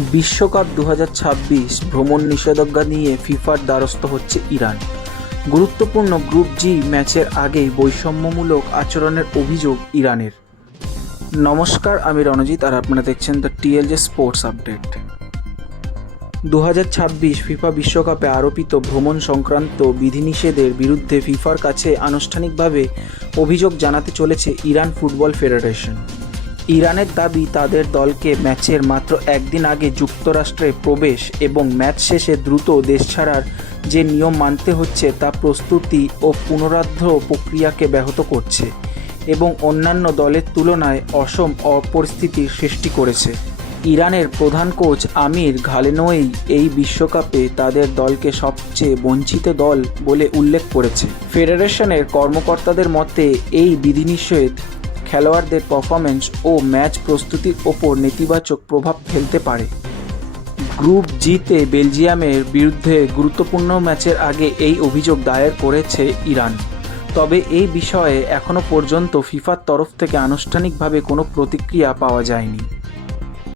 বিশ্বকাপ 2026 ভ্রমণ নিষেধাজ্ঞা নিয়ে ফিফার দ্বারস্থ হচ্ছে ইরান। গুরুত্বপূর্ণ গ্রুপ জি ম্যাচের আগেই বৈষম্যমূলক আচরণের অভিযোগ ইরানের। নমস্কার, আমি রণজিৎ আর আপনারা দেখছেন দ্য টিএলজে স্পোর্টস আপডেট। 2026 ফিফা বিশ্বকাপে আরোপিত ভ্রমণ সংক্রান্ত বিধিনিষেধের বিরুদ্ধে ফিফার কাছে আনুষ্ঠানিকভাবে অভিযোগ জানাতে চলেছে ইরান ফুটবল ফেডারেশন। ইরানের দাবি, তাদের দলকে ম্যাচের মাত্র একদিন আগে যুক্তরাষ্ট্রে প্রবেশ এবং ম্যাচ শেষে দ্রুত দেশ ছাড়ার যে নিয়ম মানতে হচ্ছে তা প্রস্তুতি ও পুনরুদ্ধার প্রক্রিয়াকে ব্যাহত করছে এবং অন্যান্য দলের তুলনায় অসম পরিস্থিতির সৃষ্টি করেছে। ইরানের প্রধান কোচ আমির ঘালেনোয়ি এই বিশ্বকাপে তাদের দলকে সবচেয়ে বঞ্চিত দল বলে উল্লেখ করেছে। ফেডারেশনের কর্মকর্তাদের মতে এই বিধিনিষেধ খেলোয়াড়দের পারফরম্যান্স ও ম্যাচ প্রস্তুতির ওপর নেতিবাচক প্রভাব ফেলতে পারে। গ্রুপ জিতে বেলজিয়ামের বিরুদ্ধে গুরুত্বপূর্ণ ম্যাচের আগে এই অভিযোগ দায়ের করেছে ইরান। তবে এই বিষয়ে এখনও পর্যন্ত ফিফার তরফ থেকে আনুষ্ঠানিকভাবে কোনো প্রতিক্রিয়া পাওয়া যায়নি।